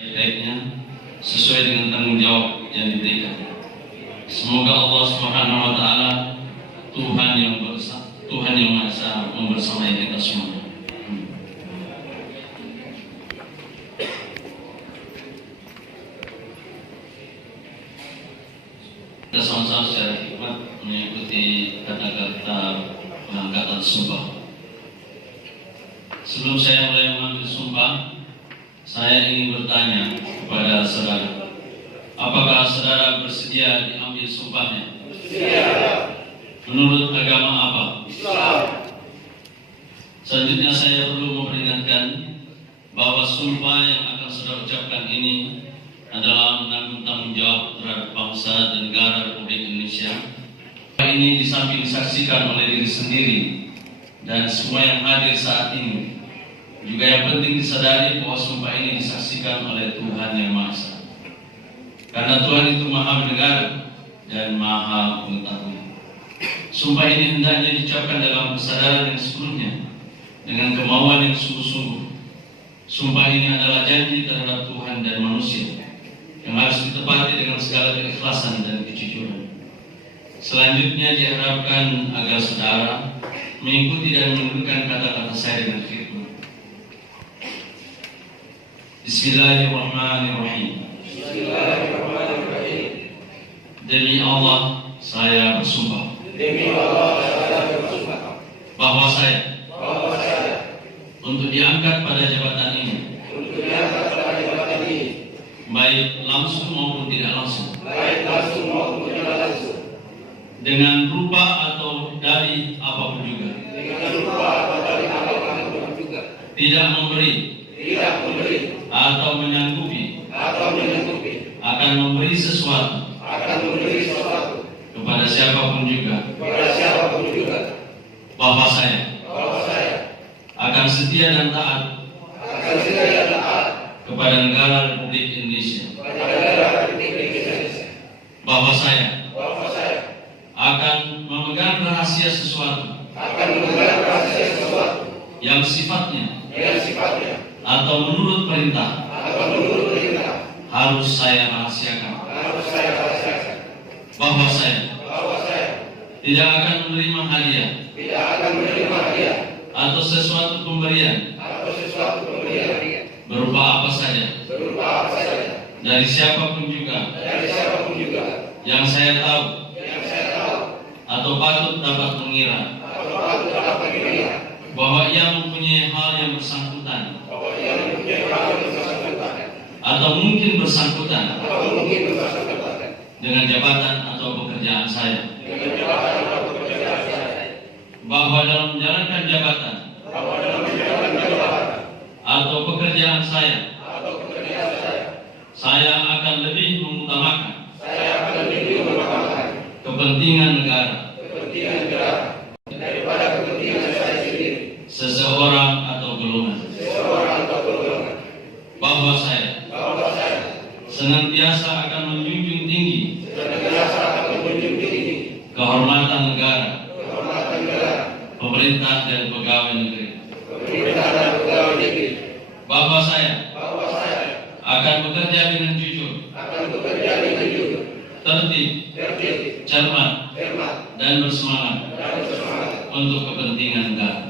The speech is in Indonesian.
baik-baiknya sesuai dengan tanggung jawab yang diberikan. Semoga Allah Subhanahu wa taala Tuhan yang Maha Esa membersamai kita semua. Kita sama-sama secara hikmat mengikuti kata-kata pengangkatan sumpah. Sebelum saya mulai mengambil sumpah, saya ingin bertanya kepada saudara, apakah saudara bersedia diambil sumpahnya? Bersedia. Menurut agama apa? Islam. Selanjutnya saya perlu memperingatkan bahwa sumpah yang akan saudara ucapkan ini adalah menanggung tanggung jawab terhadap bangsa dan negara Republik Indonesia. Ini di samping disaksikan oleh diri sendiri dan semua yang hadir saat ini, juga yang penting disadari bahwa sumpah ini disaksikan oleh Tuhan Yang Maha Esa. Karena Tuhan itu Maha mendengar dan Maha mengetahui. Sumpah ini hendaknya diucapkan dalam kesadaran yang sepenuhnya, dengan kemauan yang sungguh-sungguh. Sumpah ini adalah janji terhadap Tuhan dan manusia yang harus ditepati dengan segala keikhlasan dan kejujuran. Selanjutnya diharapkan agar saudara mengikuti dan menundukkan kata-kata saya dengan khidmat. Bismillahirrahmanirrahim. Bismillahirrahmanirrahim. Demi Allah saya bersumpah. Demi Allah saya bersumpah Bahwa saya untuk diangkat pada jabatan ini, baik langsung maupun tidak langsung, dengan rupa atau dari apapun juga, tidak memberi atau menyanggupi akan memberi sesuatu kepada siapapun juga, bahwa saya akan setia dan taat kepada negara Republik Indonesia, bahwa saya akan memegang rahasia sesuatu yang sifatnya atau menurut perintah harus saya rahasiakan, bahwa saya tidak akan menerima hadiah atau sesuatu pemberian berupa apa saja dari siapapun juga yang saya tahu atau patut dapat mengira bahwa ia mempunyai hal yang bersangkutan atau mungkin bersangkutan dengan jabatan atau pekerjaan saya, bahwa dalam menjalankan jabatan atau pekerjaan saya akan lebih mengutamakan kepentingan negara daripada kepentingan saya sendiri, seseorang atau golongan, bahwa saya senantiasa akan menjunjung tinggi kehormatan negara, pemerintah dan pegawai negeri, bahwa saya akan bekerja dengan jujur, tertib, cermat, dan bersemangat untuk kepentingan negara.